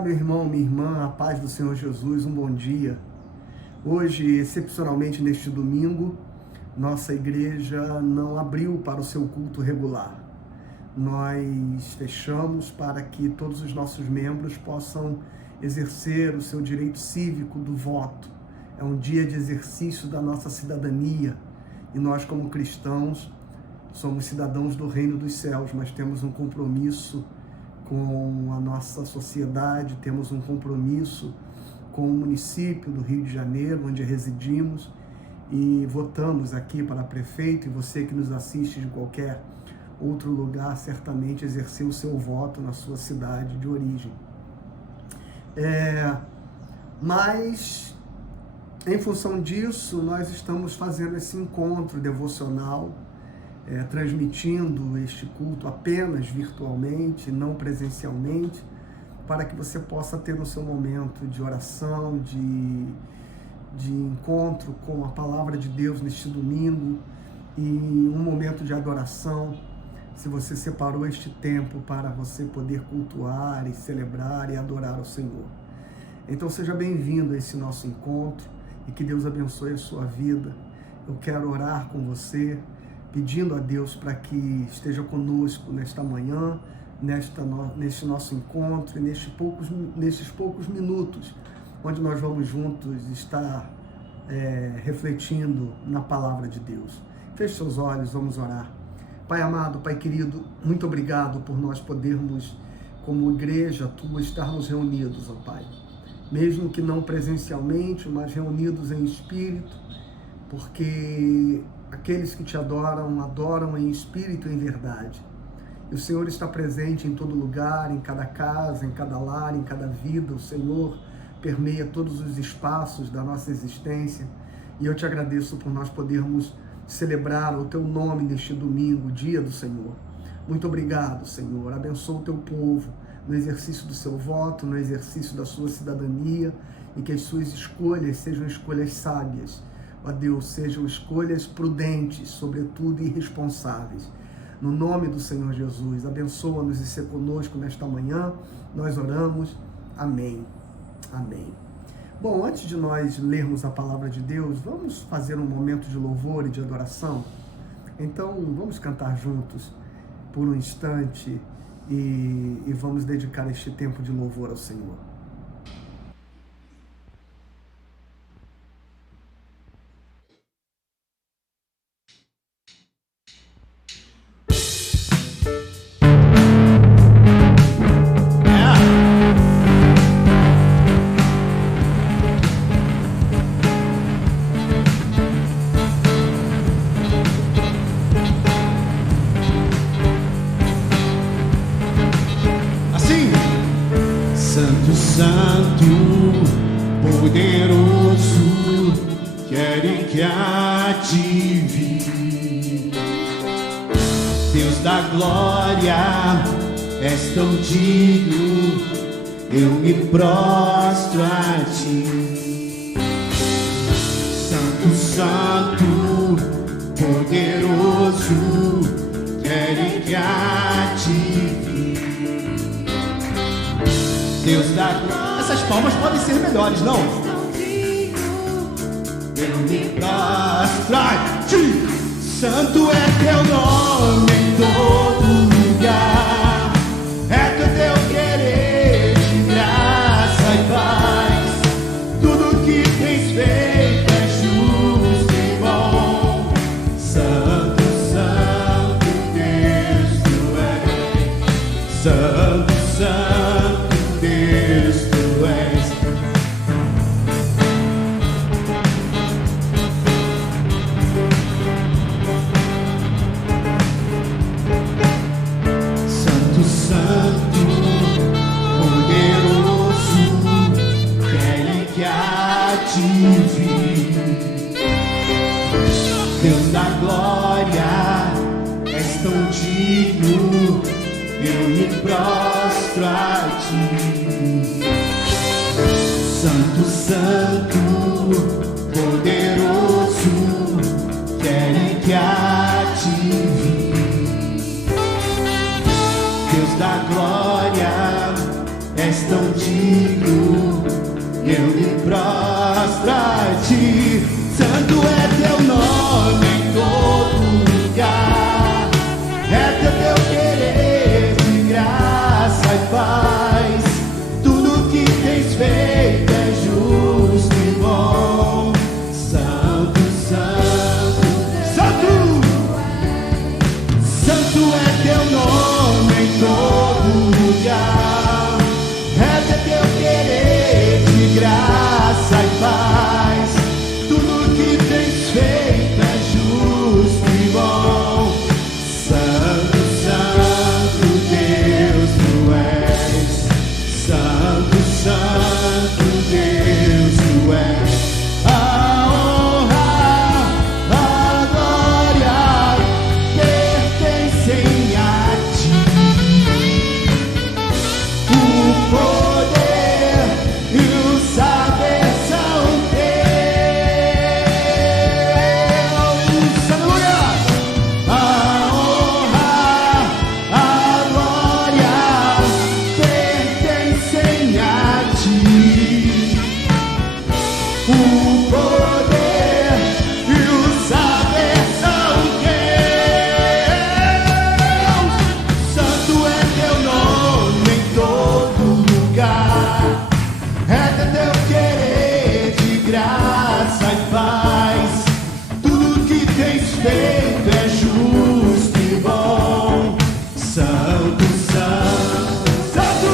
Olá, meu irmão, minha irmã, a paz do Senhor Jesus, um bom dia. Hoje, excepcionalmente neste domingo, nossa igreja não abriu para o seu culto regular. Nós fechamos para que todos os nossos membros possam exercer o seu direito cívico do voto. É um dia de exercício da nossa cidadania e nós, como cristãos, somos cidadãos do reino dos céus, mas temos um compromisso com a nossa sociedade, temos um compromisso com o município do Rio de Janeiro, onde residimos, e votamos aqui para prefeito, e você que nos assiste de qualquer outro lugar, certamente exerceu o seu voto na sua cidade de origem. Mas, em função disso, nós estamos fazendo esse encontro devocional, transmitindo este culto apenas virtualmente, não presencialmente, para que você possa ter no seu momento de oração, de encontro com a palavra de Deus neste domingo, e um momento de adoração. Se você separou este tempo para você poder cultuar e celebrar e adorar ao Senhor. Então seja bem-vindo a esse nosso encontro e que Deus abençoe a sua vida. Eu quero orar com você, pedindo a Deus para que esteja conosco nesta manhã, neste nosso encontro e nesses poucos minutos, onde nós vamos juntos estar refletindo na palavra de Deus. Feche seus olhos, vamos orar. Pai amado, Pai querido, muito obrigado por nós podermos, como igreja tua, estarmos reunidos, ó Pai. Mesmo que não presencialmente, mas reunidos em espírito, porque aqueles que te adoram, adoram em espírito e em verdade. E o Senhor está presente em todo lugar, em cada casa, em cada lar, em cada vida. O Senhor permeia todos os espaços da nossa existência. E eu te agradeço por nós podermos celebrar o teu nome neste domingo, dia do Senhor. Muito obrigado, Senhor. Abençoa o teu povo no exercício do seu voto, no exercício da sua cidadania, e que as suas escolhas sejam escolhas sábias. Ó Deus, sejam escolhas prudentes, sobretudo, e responsáveis. No nome do Senhor Jesus, abençoa-nos e ser conosco nesta manhã. Nós oramos. Amém. Amém. Bom, antes de nós lermos a palavra de Deus, vamos fazer um momento de louvor e de adoração? Então, vamos cantar juntos por um instante e vamos dedicar este tempo de louvor ao Senhor. Santo, poderoso, querem que ative. Deus da glória, és tão digno, eu me prostro a ti. Santo, santo, poderoso, querem que ative. Deus da glória. Essas palmas podem ser melhores, não? Eu me prostro a ti. Santo é teu nome em todo lugar. É teu querer de graça e paz. Tudo que tens feito é justo e bom. Santo, santo Deus tu és. Santo, santo Deus tu és. Santo, santo, poderoso, querem que ative. Deus da glória, és tão digno, eu me prostro a ti. Santo, santo, poderoso, querem que ative. Deus da glória, és tão digno, eu me prostro a ti. Santo é teu nome em todo lugar, é teu querer de graça e paz. Tudo que tens feito é justo e bom. Santo, santo, santo, santo é teu nome em todo lugar, é teu querer de graça e paz. Tudo que tens feito é justo e bom. Santo, santo Deus tu és. Santo, santo Deus tu és. A honra, a glória pertencem a ti. O poder e o saber são teus. Aleluia! A honra, a glória pertencem a ti. O poder e o saber são teus. Santo é teu nome em todo lugar, é teu querer de graça e paz. Tudo que tens feito é justo e bom. Santo, santo, santo,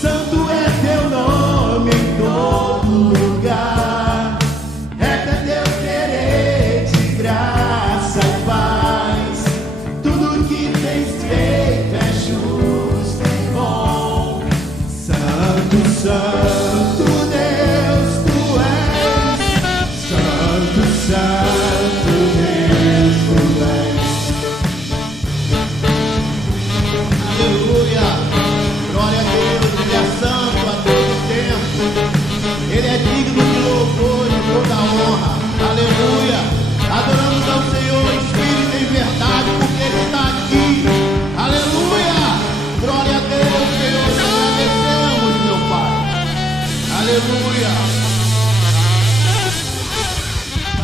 santo é teu nome em todo lugar, é teu querer de graça e paz. Tudo que tens feito é justo e bom. Santo, santo Deus tu és. Santo, santo Deus tu és. Aleluia! Glória a Deus, Ele é santo a todo tempo. Ele é digno de louvor e toda honra. Aleluia! Adoramos ao Senhor, Espírito em verdade, porque Ele está aqui. Aleluia! Glória a Deus, Senhor, te agradecemos, meu Pai. Aleluia!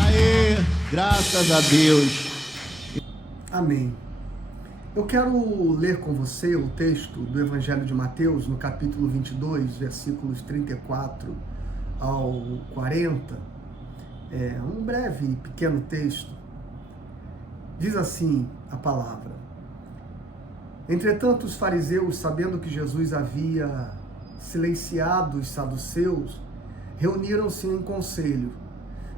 Aê, graças a Deus. Amém. Eu quero ler com você o texto do Evangelho de Mateus, no capítulo 22, versículos 34 ao 40. É um breve e pequeno texto. Diz assim a palavra: Entretanto, os fariseus, sabendo que Jesus havia silenciado os saduceus, reuniram-se em conselho.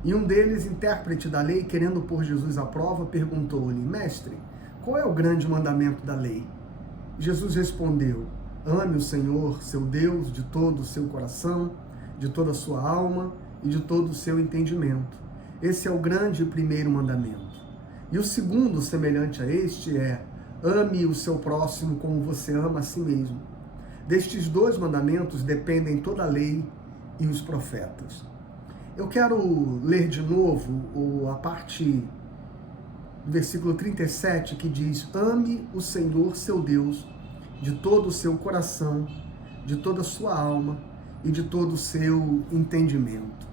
E um deles, intérprete da lei, querendo pôr Jesus à prova, perguntou-lhe: Mestre, qual é o grande mandamento da lei? Jesus respondeu: Ame o Senhor, seu Deus, de todo o seu coração, de toda a sua alma e de todo o seu entendimento. Esse é o grande e primeiro mandamento. E o segundo, semelhante a este, é: ame o seu próximo como você ama a si mesmo. Destes dois mandamentos dependem toda a lei e os profetas. Eu quero ler de novo a parte do versículo 37, que diz: ame o Senhor, seu Deus, de todo o seu coração, de toda a sua alma e de todo o seu entendimento.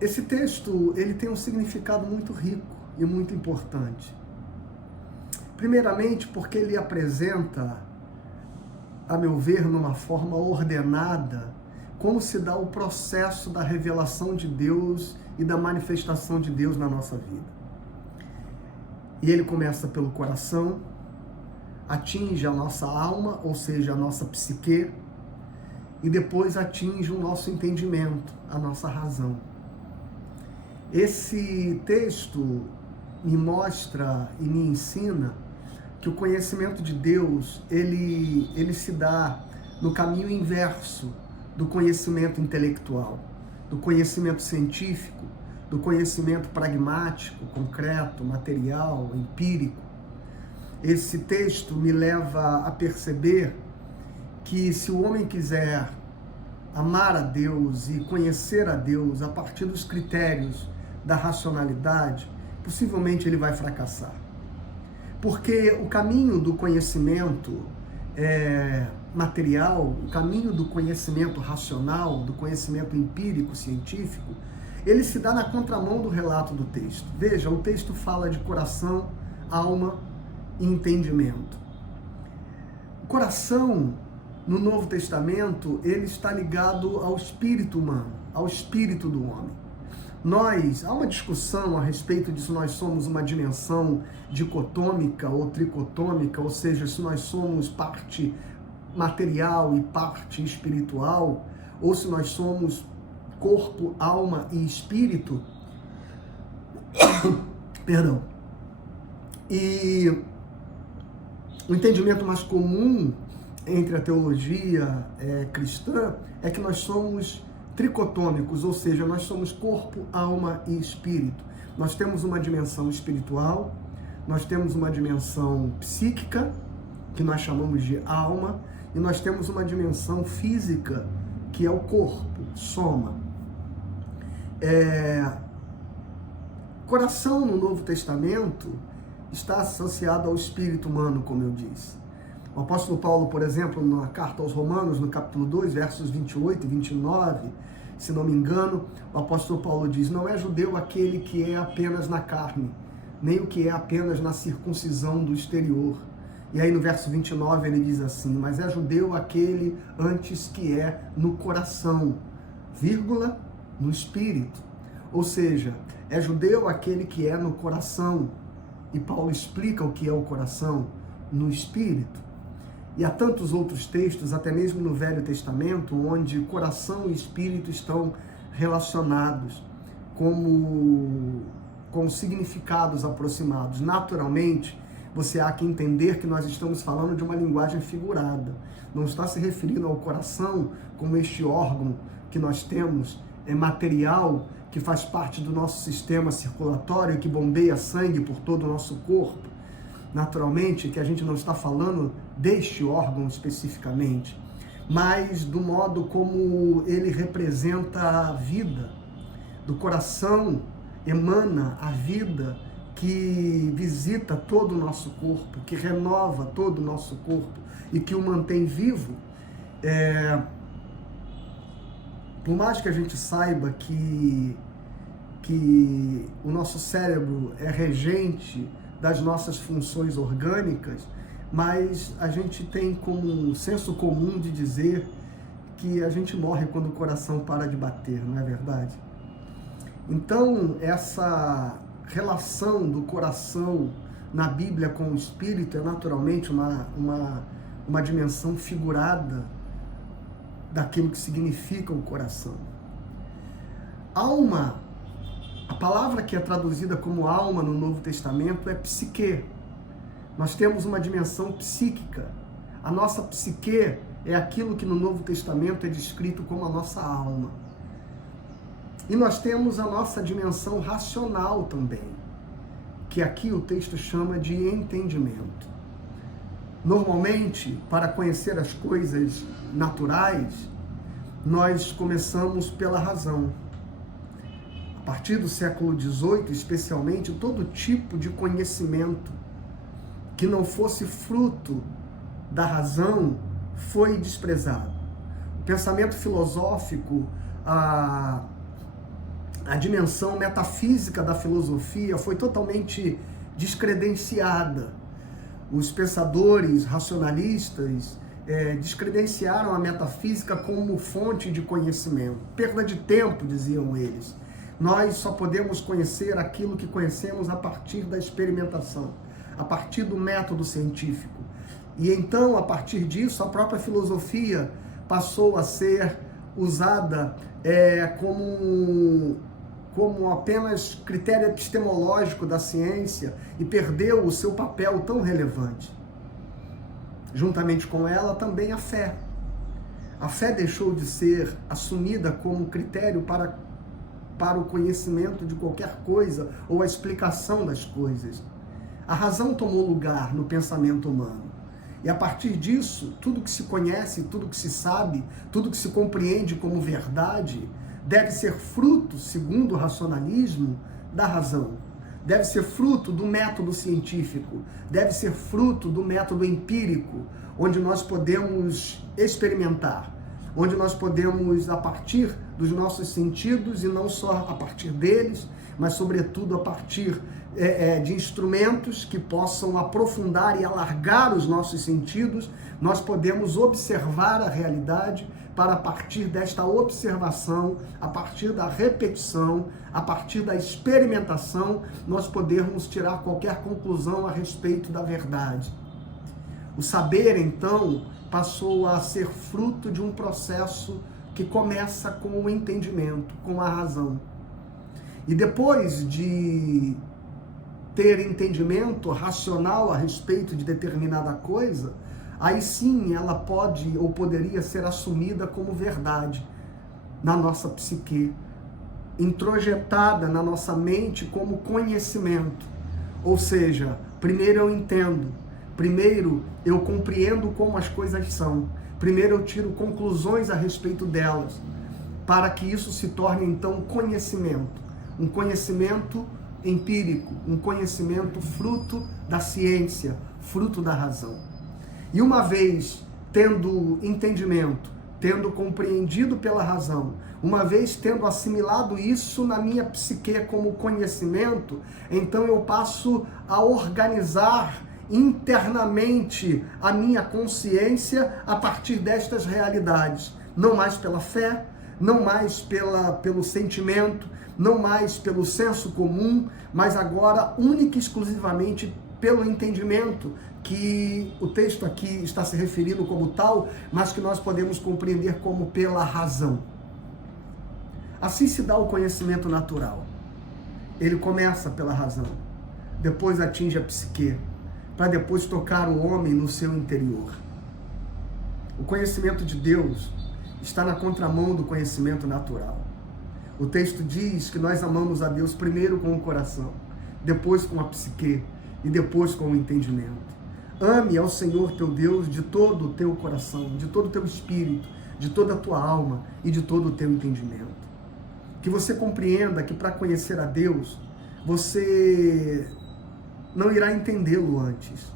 Esse texto, ele tem um significado muito rico e muito importante. Primeiramente, porque ele apresenta, a meu ver, numa forma ordenada, como se dá o processo da revelação de Deus e da manifestação de Deus na nossa vida. E ele começa pelo coração, atinge a nossa alma, ou seja, a nossa psique, e depois atinge o nosso entendimento, a nossa razão. Esse texto me mostra e me ensina que o conhecimento de Deus, ele se dá no caminho inverso do conhecimento intelectual, do conhecimento científico, do conhecimento pragmático, concreto, material, empírico. Esse texto me leva a perceber que se o homem quiser amar a Deus e conhecer a Deus a partir dos critérios da racionalidade, possivelmente ele vai fracassar. Porque o caminho do conhecimento material, o caminho do conhecimento racional, do conhecimento empírico, científico, ele se dá na contramão do relato do texto. Veja, o texto fala de coração, alma e entendimento. O coração, no Novo Testamento, ele está ligado ao espírito humano, ao espírito do homem. Há uma discussão a respeito de se nós somos uma dimensão dicotômica ou tricotômica, ou seja, se nós somos parte material e parte espiritual, ou se nós somos corpo, alma e espírito. Perdão. E o entendimento mais comum entre a teologia cristã é que nós somos tricotômicos, ou seja, nós somos corpo, alma e espírito. Nós temos uma dimensão espiritual, nós temos uma dimensão psíquica, que nós chamamos de alma, e nós temos uma dimensão física, que é o corpo, soma. Coração no Novo Testamento está associado ao espírito humano, como eu disse. O apóstolo Paulo, por exemplo, na carta aos Romanos, no capítulo 2, versos 28 e 29, se não me engano, o apóstolo Paulo diz: não é judeu aquele que é apenas na carne, nem o que é apenas na circuncisão do exterior. E aí no verso 29 ele diz assim: mas é judeu aquele antes que é no coração, vírgula, no espírito. Ou seja, é judeu aquele que é no coração. E Paulo explica o que é o coração, no espírito. E há tantos outros textos, até mesmo no Velho Testamento, onde coração e espírito estão relacionados com significados aproximados. Naturalmente, você há que entender que nós estamos falando de uma linguagem figurada. Não está se referindo ao coração como este órgão que nós temos, material, que faz parte do nosso sistema circulatório, que bombeia sangue por todo o nosso corpo. Naturalmente, que a gente não está falando deste órgão especificamente, mas do modo como ele representa a vida. Do coração emana a vida que visita todo o nosso corpo, que renova todo o nosso corpo e que o mantém vivo. Por mais que a gente saiba que o nosso cérebro é regente das nossas funções orgânicas, mas a gente tem como um senso comum de dizer que a gente morre quando o coração para de bater, não é verdade? Então, essa relação do coração na Bíblia com o espírito é naturalmente uma dimensão figurada daquilo que significa o coração. Alma, a palavra que é traduzida como alma no Novo Testamento é psique. Nós temos uma dimensão psíquica. A nossa psique é aquilo que no Novo Testamento é descrito como a nossa alma. E nós temos a nossa dimensão racional também, que aqui o texto chama de entendimento. Normalmente, para conhecer as coisas naturais, nós começamos pela razão. A partir do século XVIII, especialmente, todo tipo de conhecimento que não fosse fruto da razão foi desprezado. O pensamento filosófico, a dimensão metafísica da filosofia foi totalmente descredenciada. Os pensadores racionalistas descredenciaram a metafísica como fonte de conhecimento. Perda de tempo, diziam eles. Nós só podemos conhecer aquilo que conhecemos a partir da experimentação, a partir do método científico. E então, a partir disso, a própria filosofia passou a ser usada como apenas critério epistemológico da ciência e perdeu o seu papel tão relevante. Juntamente com ela, também a fé. A fé deixou de ser assumida como critério para o conhecimento de qualquer coisa ou a explicação das coisas. A razão tomou lugar no pensamento humano. E a partir disso, tudo que se conhece, tudo que se sabe, tudo que se compreende como verdade, deve ser fruto, segundo o racionalismo, da razão. deve ser fruto do método científico, deve ser fruto do método empírico, onde nós podemos experimentar, onde nós podemos, a partir dos nossos sentidos, e não só a partir deles, mas sobretudo a partir de instrumentos que possam aprofundar e alargar os nossos sentidos, nós podemos observar a realidade para, a partir desta observação, a partir da repetição, a partir da experimentação, nós podermos tirar qualquer conclusão a respeito da verdade. O saber, então, passou a ser fruto de um processo que começa com o entendimento, com a razão. E depois de ter entendimento racional a respeito de determinada coisa, aí sim ela pode ou poderia ser assumida como verdade na nossa psique, introjetada na nossa mente como conhecimento. Ou seja, primeiro eu entendo, primeiro eu compreendo como as coisas são, primeiro eu tiro conclusões a respeito delas, para que isso se torne então conhecimento, um conhecimento empírico, um conhecimento fruto da ciência, fruto da razão. E uma vez tendo entendimento, tendo compreendido pela razão, uma vez tendo assimilado isso na minha psique como conhecimento, então eu passo a organizar internamente a minha consciência a partir destas realidades, não mais pela fé, não mais pelo sentimento, não mais pelo senso comum, mas agora única e exclusivamente pelo entendimento, que o texto aqui está se referindo como tal, mas que nós podemos compreender como pela razão. Assim se dá o conhecimento natural. Ele começa pela razão, depois atinge a psique, para depois tocar o homem no seu interior. O conhecimento de Deus está na contramão do conhecimento natural. O texto diz que nós amamos a Deus primeiro com o coração, depois com a psique e depois com o entendimento. Ame ao Senhor teu Deus de todo o teu coração, de todo o teu espírito, de toda a tua alma e de todo o teu entendimento. Que você compreenda que para conhecer a Deus, você não irá entendê-lo antes.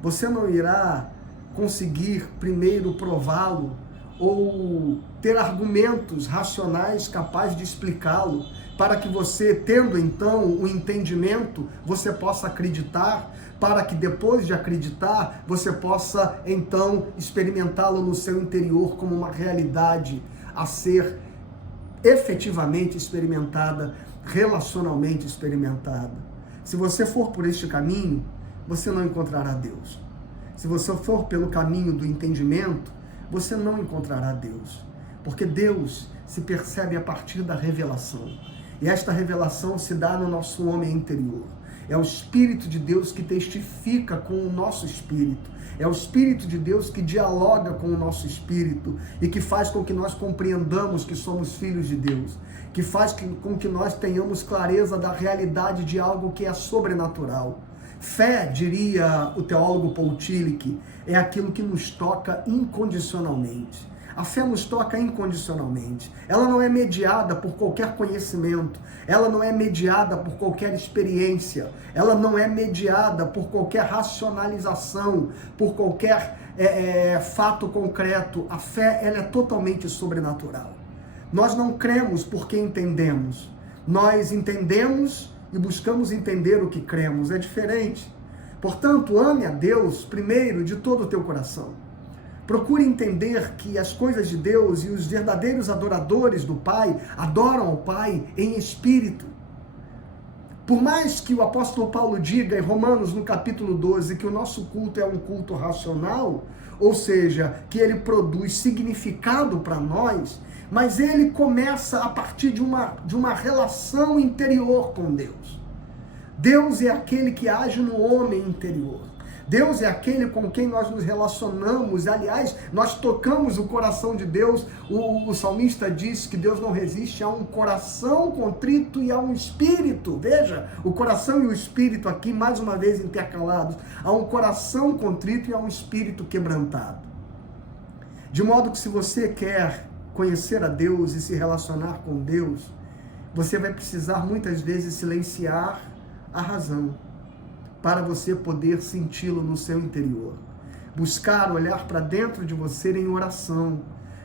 Você não irá conseguir primeiro prová-lo ou ter argumentos racionais capazes de explicá-lo, para que você, tendo então o entendimento, você possa acreditar, para que depois de acreditar, você possa então experimentá-lo no seu interior como uma realidade a ser efetivamente experimentada, relacionalmente experimentada. Se você for por este caminho, você não encontrará Deus. Se você for pelo caminho do entendimento, você não encontrará Deus, porque Deus se percebe a partir da revelação, e esta revelação se dá no nosso homem interior. É o Espírito de Deus que testifica com o nosso espírito, é o Espírito de Deus que dialoga com o nosso espírito e que faz com que nós compreendamos que somos filhos de Deus, que faz com que nós tenhamos clareza da realidade de algo que é sobrenatural. Fé, diria o teólogo Paul Tillich, é aquilo que nos toca incondicionalmente. A fé nos toca incondicionalmente. Ela não é mediada por qualquer conhecimento, ela não é mediada por qualquer experiência, ela não é mediada por qualquer racionalização, por qualquer fato concreto. A fé, ela é totalmente sobrenatural. Nós não cremos porque entendemos. Nós entendemos e buscamos entender o que cremos. É diferente. Portanto, ame a Deus primeiro de todo o teu coração. Procure entender que as coisas de Deus e os verdadeiros adoradores do Pai adoram ao Pai em espírito. Por mais que o apóstolo Paulo diga em Romanos, no capítulo 12, que o nosso culto é um culto racional, ou seja, que ele produz significado para nós, mas ele começa a partir de uma relação interior com Deus. Deus é aquele que age no homem interior. Deus é aquele com quem nós nos relacionamos. Aliás, nós tocamos o coração de Deus. O salmista diz que Deus não resiste a um coração contrito e a um espírito. Veja, o coração e o espírito aqui, mais uma vez intercalados. A um coração contrito e a um espírito quebrantado. De modo que se você quer conhecer a Deus e se relacionar com Deus, você vai precisar muitas vezes silenciar a razão, para você poder senti-lo no seu interior. Buscar olhar para dentro de você em oração.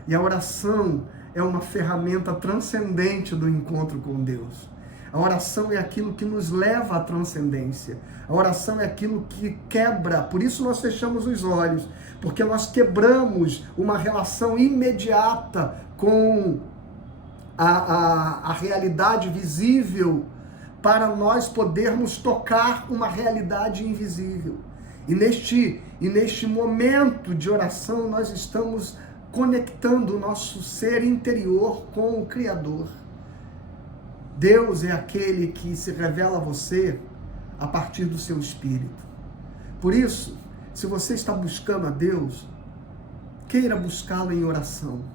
E a oração é uma ferramenta transcendente do encontro com Deus. A oração é aquilo que nos leva à transcendência. A oração é aquilo que quebra. Por isso nós fechamos os olhos, porque nós quebramos uma relação imediata com a realidade visível, para nós podermos tocar uma realidade invisível. E neste momento de oração, nós estamos conectando o nosso ser interior com o Criador. Deus é aquele que se revela a você a partir do seu espírito. Por isso, se você está buscando a Deus, queira buscá-lo em oração.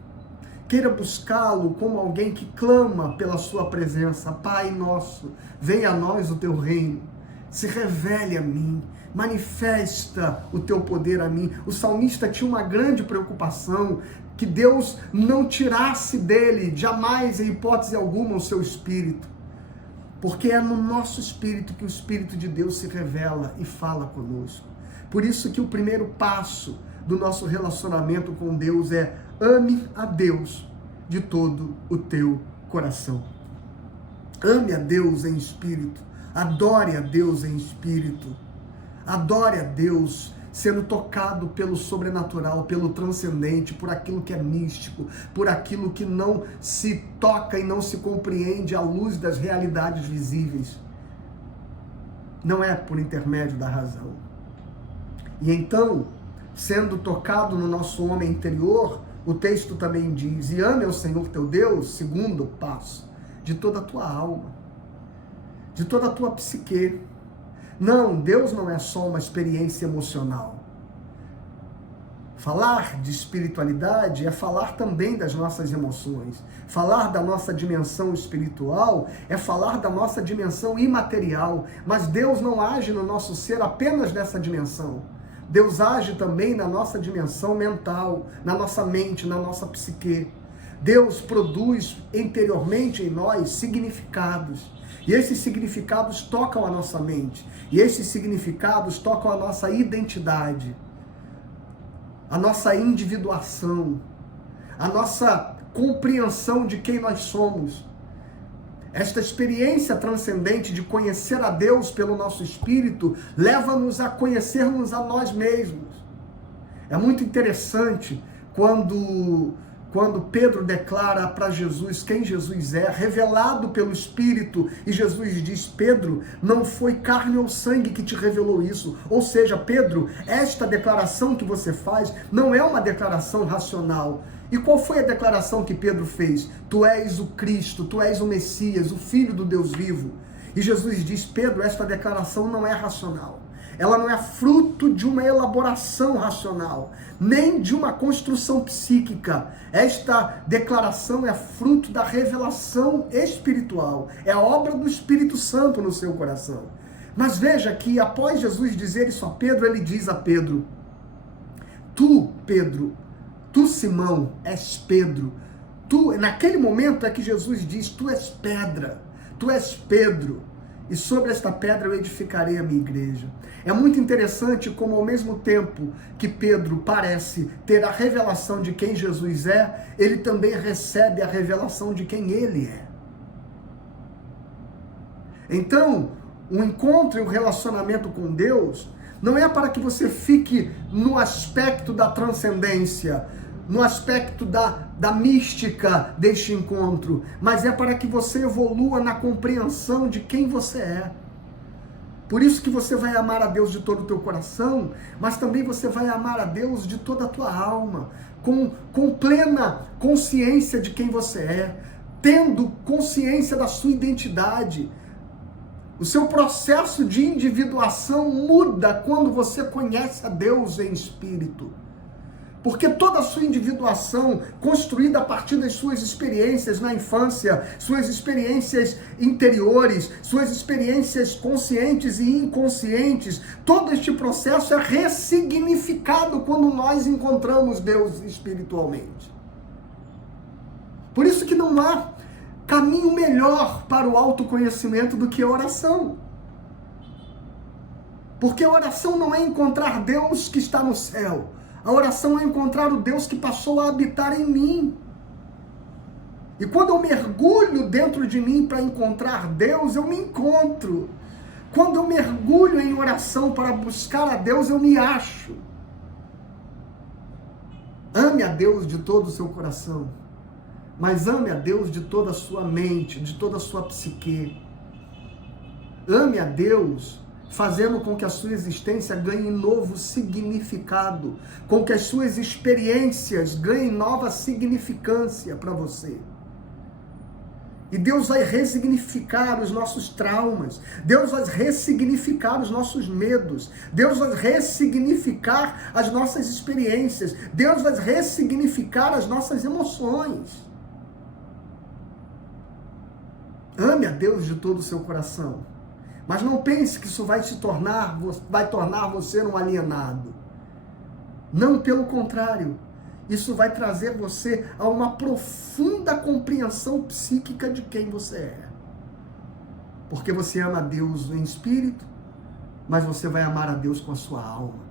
Queira buscá-lo como alguém que clama pela sua presença. Pai nosso, venha a nós o teu reino. Se revele a mim. Manifesta o teu poder a mim. O salmista tinha uma grande preocupação, que Deus não tirasse dele, jamais, em hipótese alguma, o seu espírito. Porque é no nosso espírito que o Espírito de Deus se revela e fala conosco. Por isso que o primeiro passo do nosso relacionamento com Deus é: ame a Deus de todo o teu coração. Ame a Deus em espírito. Adore a Deus em espírito. Adore a Deus sendo tocado pelo sobrenatural, pelo transcendente, por aquilo que é místico, por aquilo que não se toca e não se compreende à luz das realidades visíveis. Não é por intermédio da razão. E então, sendo tocado no nosso homem interior, o texto também diz: e ame ao Senhor teu Deus, segundo passo, de toda a tua alma, de toda a tua psique. Não, Deus não é só uma experiência emocional. Falar de espiritualidade é falar também das nossas emoções. Falar da nossa dimensão espiritual é falar da nossa dimensão imaterial. Mas Deus não age no nosso ser apenas nessa dimensão. Deus age também na nossa dimensão mental, na nossa mente, na nossa psique. Deus produz interiormente em nós significados. E esses significados tocam a nossa mente. E esses significados tocam a nossa identidade, a nossa individuação, a nossa compreensão de quem nós somos. Esta experiência transcendente de conhecer a Deus pelo nosso espírito leva-nos a conhecermos a nós mesmos. É muito interessante quando Pedro declara para Jesus quem Jesus é, revelado pelo Espírito, e Jesus diz: Pedro, não foi carne ou sangue que te revelou isso. Ou seja, Pedro, esta declaração que você faz não é uma declaração racional. E qual foi a declaração que Pedro fez? Tu és o Cristo, tu és o Messias, o Filho do Deus vivo. E Jesus diz: Pedro, esta declaração não é racional. Ela não é fruto de uma elaboração racional, nem de uma construção psíquica. Esta declaração é fruto da revelação espiritual. É a obra do Espírito Santo no seu coração. Mas veja que após Jesus dizer isso a Pedro, ele diz a Pedro: tu, Pedro, tu, Simão, és Pedro. Naquele momento é que Jesus diz: tu és pedra, tu és Pedro. E sobre esta pedra eu edificarei a minha igreja. É muito interessante como, ao mesmo tempo que Pedro parece ter a revelação de quem Jesus é, ele também recebe a revelação de quem ele é. Então, o encontro e o relacionamento com Deus não é para que você fique no aspecto da transcendência, no aspecto da mística deste encontro, mas é para que você evolua na compreensão de quem você é. Por isso que você vai amar a Deus de todo o teu coração, mas também você vai amar a Deus de toda a tua alma, com plena consciência de quem você é, tendo consciência da sua identidade. O seu processo de individuação muda quando você conhece a Deus em espírito. Porque toda a sua individuação, construída a partir das suas experiências na infância, suas experiências interiores, suas experiências conscientes e inconscientes, todo este processo é ressignificado quando nós encontramos Deus espiritualmente. Por isso que não há caminho melhor para o autoconhecimento do que a oração. Porque a oração não é encontrar Deus que está no céu. A oração é encontrar o Deus que passou a habitar em mim. E quando eu mergulho dentro de mim para encontrar Deus, eu me encontro. Quando eu mergulho em oração para buscar a Deus, eu me acho. Ame a Deus de todo o seu coração, mas ame a Deus de toda a sua mente, de toda a sua psique. Ame a Deus fazendo com que a sua existência ganhe novo significado, com que as suas experiências ganhem nova significância para você. E Deus vai ressignificar os nossos traumas, Deus vai ressignificar os nossos medos, Deus vai ressignificar as nossas experiências, Deus vai ressignificar as nossas emoções. Ame a Deus de todo o seu coração, mas não pense que isso vai tornar você um alienado. Não, pelo contrário. Isso vai trazer você a uma profunda compreensão psíquica de quem você é. Porque você ama a Deus em espírito, mas você vai amar a Deus com a sua alma,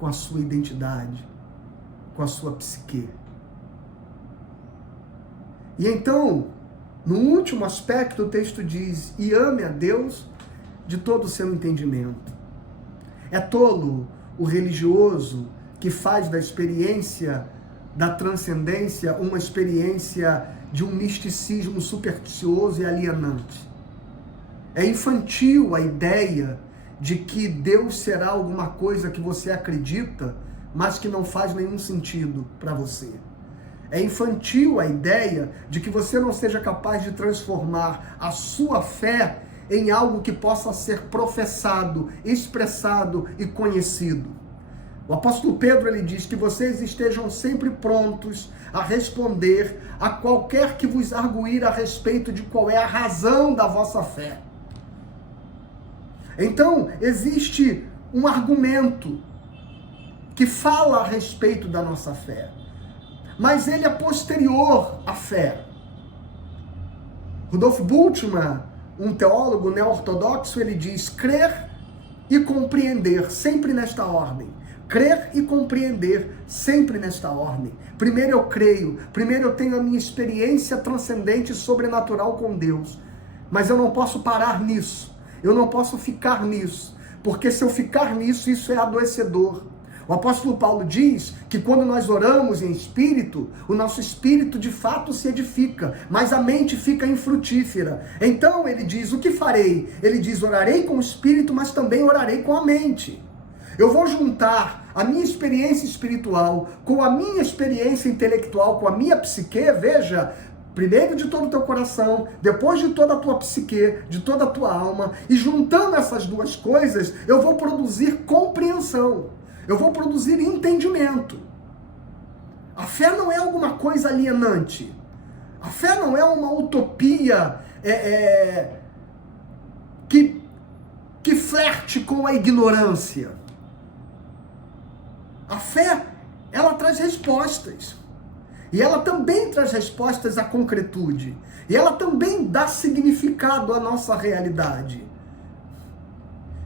com a sua identidade, com a sua psique. E então, no último aspecto, o texto diz: e ame a Deus de todo o seu entendimento. É tolo o religioso que faz da experiência da transcendência uma experiência de um misticismo supersticioso e alienante. É infantil a ideia de que Deus será alguma coisa que você acredita, mas que não faz nenhum sentido para você. É infantil a ideia de que você não seja capaz de transformar a sua fé em algo que possa ser professado, expressado e conhecido. O apóstolo Pedro, ele diz que vocês estejam sempre prontos a responder a qualquer que vos arguir a respeito de qual é a razão da vossa fé. Então, existe um argumento que fala a respeito da nossa fé, mas ele é posterior à fé. Rudolf Bultmann, um teólogo neo-ortodoxo, ele diz: crer e compreender, sempre nesta ordem. Crer e compreender, sempre nesta ordem. Primeiro eu creio, primeiro eu tenho a minha experiência transcendente e sobrenatural com Deus. Mas eu não posso parar nisso, eu não posso ficar nisso, porque se eu ficar nisso, isso é adoecedor. O apóstolo Paulo diz que quando nós oramos em espírito, o nosso espírito de fato se edifica, mas a mente fica infrutífera. Então ele diz: o que farei? Ele diz: orarei com o espírito, mas também orarei com a mente. Eu vou juntar a minha experiência espiritual com a minha experiência intelectual, com a minha psique. Veja, primeiro de todo o teu coração, depois de toda a tua psique, de toda a tua alma, e juntando essas duas coisas, eu vou produzir compreensão, eu vou produzir entendimento. A fé não é alguma coisa alienante, a fé não é uma utopia que flerte com a ignorância. A fé, ela traz respostas. E ela também traz respostas à concretude. E ela também dá significado à nossa realidade.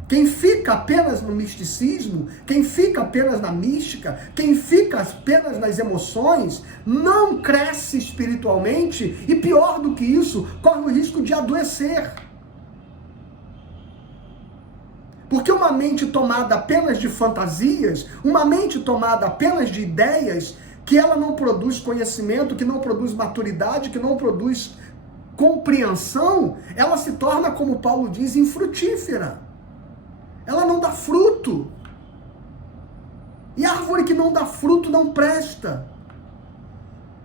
Quem fica apenas no misticismo, quem fica apenas na mística, quem fica apenas nas emoções, não cresce espiritualmente e, pior do que isso, corre o risco de adoecer. Porque uma mente tomada apenas de fantasias, uma mente tomada apenas de ideias, que ela não produz conhecimento, que não produz maturidade, que não produz compreensão, ela se torna, como Paulo diz, infrutífera. Ela não dá fruto. E a árvore que não dá fruto não presta.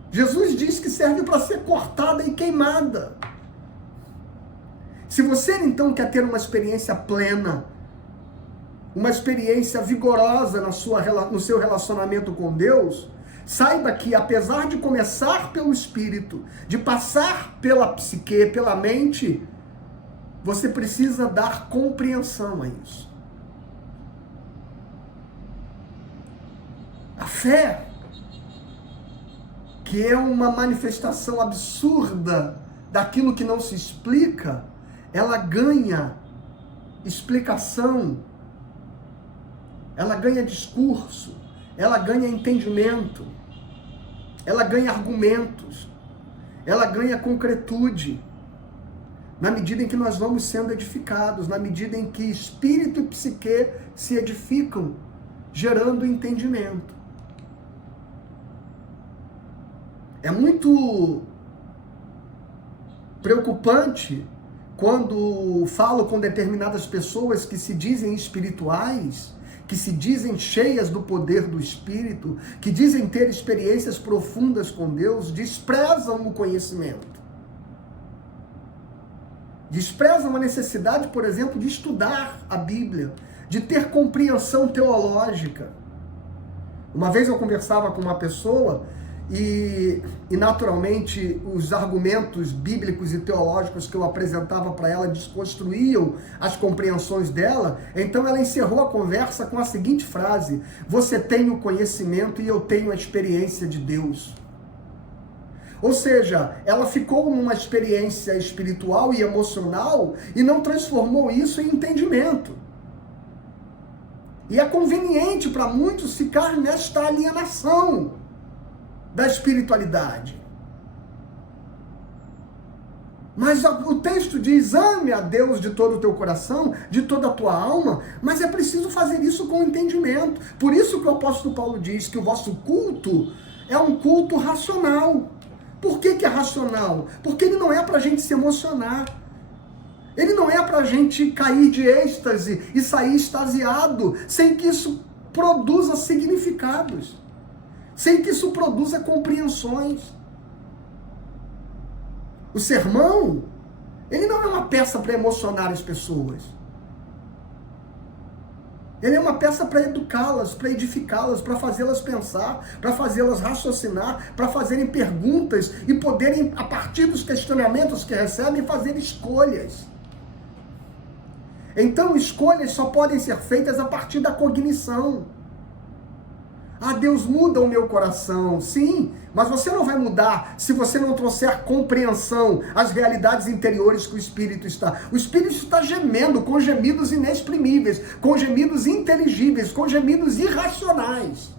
Jesus diz que serve para ser cortada e queimada. Se você então quer ter uma experiência plena, uma experiência vigorosa no seu relacionamento com Deus, saiba que apesar de começar pelo Espírito, de passar pela psique, pela mente, você precisa dar compreensão a isso. A fé, que é uma manifestação absurda daquilo que não se explica, ela ganha explicação ela ganha discurso, ela ganha entendimento, ela ganha argumentos, ela ganha concretude, na medida em que nós vamos sendo edificados, na medida em que espírito e psique se edificam, gerando entendimento. É muito preocupante quando falo com determinadas pessoas que se dizem espirituais, que se dizem cheias do poder do Espírito, que dizem ter experiências profundas com Deus, desprezam o conhecimento. Desprezam a necessidade, por exemplo, de estudar a Bíblia, de ter compreensão teológica. Uma vez eu conversava com uma pessoa e naturalmente os argumentos bíblicos e teológicos que eu apresentava para ela desconstruíam as compreensões dela. Então ela encerrou a conversa com a seguinte frase: você tem o conhecimento e eu tenho a experiência de Deus. Ou seja, ela ficou numa experiência espiritual e emocional e não transformou isso em entendimento. E é conveniente para muitos ficar nesta alienação da espiritualidade. Mas o texto diz: ame a Deus de todo o teu coração, de toda a tua alma, mas é preciso fazer isso com entendimento. Por isso que o apóstolo Paulo diz que o vosso culto é um culto racional. Por que é racional? Porque ele não é para a gente se emocionar. Ele não é para a gente cair de êxtase e sair extasiado, sem que isso produza significados, sem que isso produza compreensões. O sermão, ele não é uma peça para emocionar as pessoas. Ele é uma peça para educá-las, para edificá-las, para fazê-las pensar, para fazê-las raciocinar, para fazerem perguntas e poderem, a partir dos questionamentos que recebem, fazer escolhas. Então, escolhas só podem ser feitas a partir da cognição. Ah, Deus muda o meu coração. Sim, mas você não vai mudar se você não trouxer compreensão às realidades interiores que o Espírito está. O Espírito está gemendo com gemidos inexprimíveis, com gemidos inteligíveis, com gemidos irracionais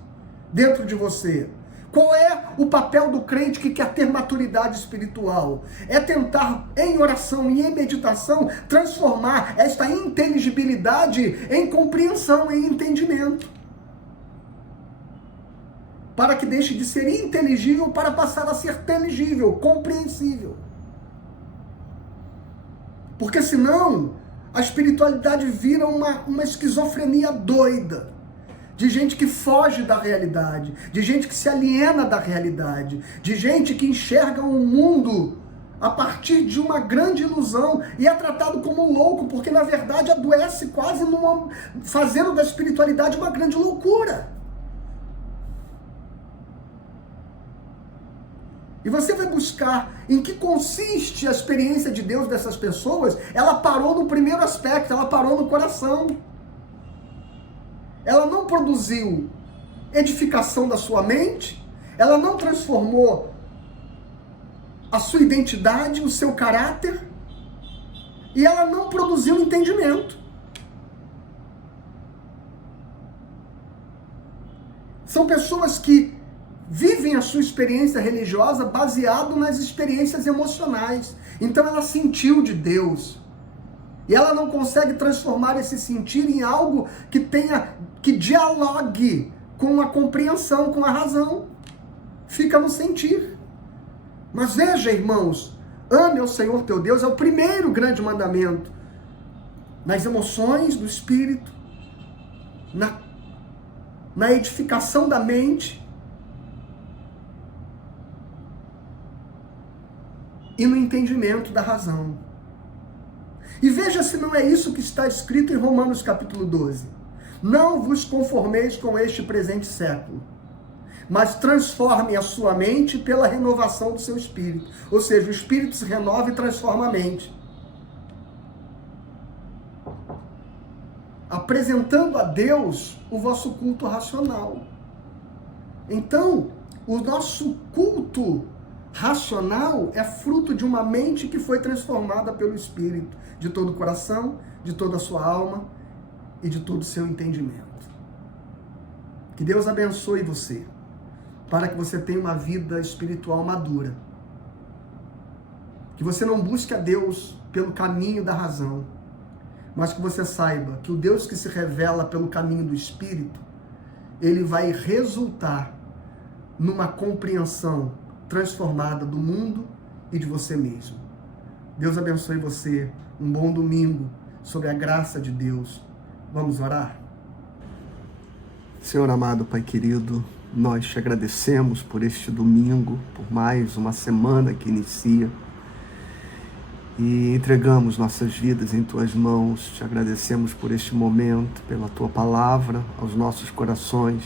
dentro de você. Qual é o papel do crente que quer ter maturidade espiritual? É tentar, em oração e em meditação, transformar esta inteligibilidade em compreensão, em entendimento. Para que deixe de ser inteligível para passar a ser inteligível, compreensível. Porque senão, a espiritualidade vira uma esquizofrenia doida. De gente que foge da realidade, de gente que se aliena da realidade, de gente que enxerga um mundo a partir de uma grande ilusão e é tratado como um louco, porque na verdade adoece quase fazendo da espiritualidade uma grande loucura. E você vai buscar em que consiste a experiência de Deus dessas pessoas. Ela parou no primeiro aspecto, ela parou no coração. Ela não produziu edificação da sua mente, ela não transformou a sua identidade, o seu caráter, e ela não produziu entendimento. São pessoas que vivem a sua experiência religiosa baseado nas experiências emocionais. Então ela sentiu de Deus. E ela não consegue transformar esse sentir em algo que dialogue com a compreensão, com a razão. Fica no sentir. Mas veja, irmãos, ame ao Senhor teu Deus, é o primeiro grande mandamento. Nas emoções do espírito, na edificação da mente e no entendimento da razão. E veja se não é isso que está escrito em Romanos capítulo 12. Não vos conformeis com este presente século, mas transforme a sua mente pela renovação do seu espírito. Ou seja, o espírito se renova e transforma a mente. Apresentando a Deus o vosso culto racional. Então, o nosso culto racional é fruto de uma mente que foi transformada pelo Espírito, de todo o coração, de toda a sua alma e de todo o seu entendimento. Que Deus abençoe você, para que você tenha uma vida espiritual madura. Que você não busque a Deus pelo caminho da razão, mas que você saiba que o Deus que se revela pelo caminho do Espírito, ele vai resultar numa compreensão transformada do mundo e de você mesmo. Deus abençoe você. Um bom domingo, sob a graça de Deus. Vamos orar? Senhor amado, Pai querido, nós te agradecemos por este domingo, por mais uma semana que inicia, e entregamos nossas vidas em Tuas mãos. Te agradecemos por este momento, pela Tua palavra aos nossos corações,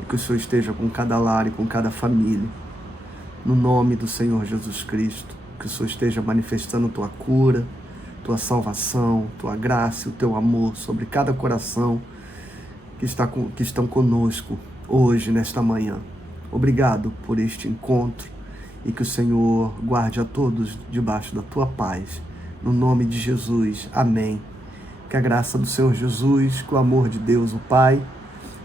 e que o Senhor esteja com cada lar e com cada família. No nome do Senhor Jesus Cristo, que o Senhor esteja manifestando Tua cura, Tua salvação, Tua graça e o Teu amor sobre cada coração que estão conosco hoje, nesta manhã. Obrigado por este encontro e que o Senhor guarde a todos debaixo da Tua paz. No nome de Jesus, amém. Que a graça do Senhor Jesus, que o amor de Deus, o Pai,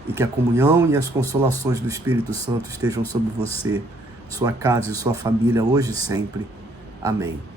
e que a comunhão e as consolações do Espírito Santo estejam sobre você, sua casa e sua família, hoje e sempre. Amém.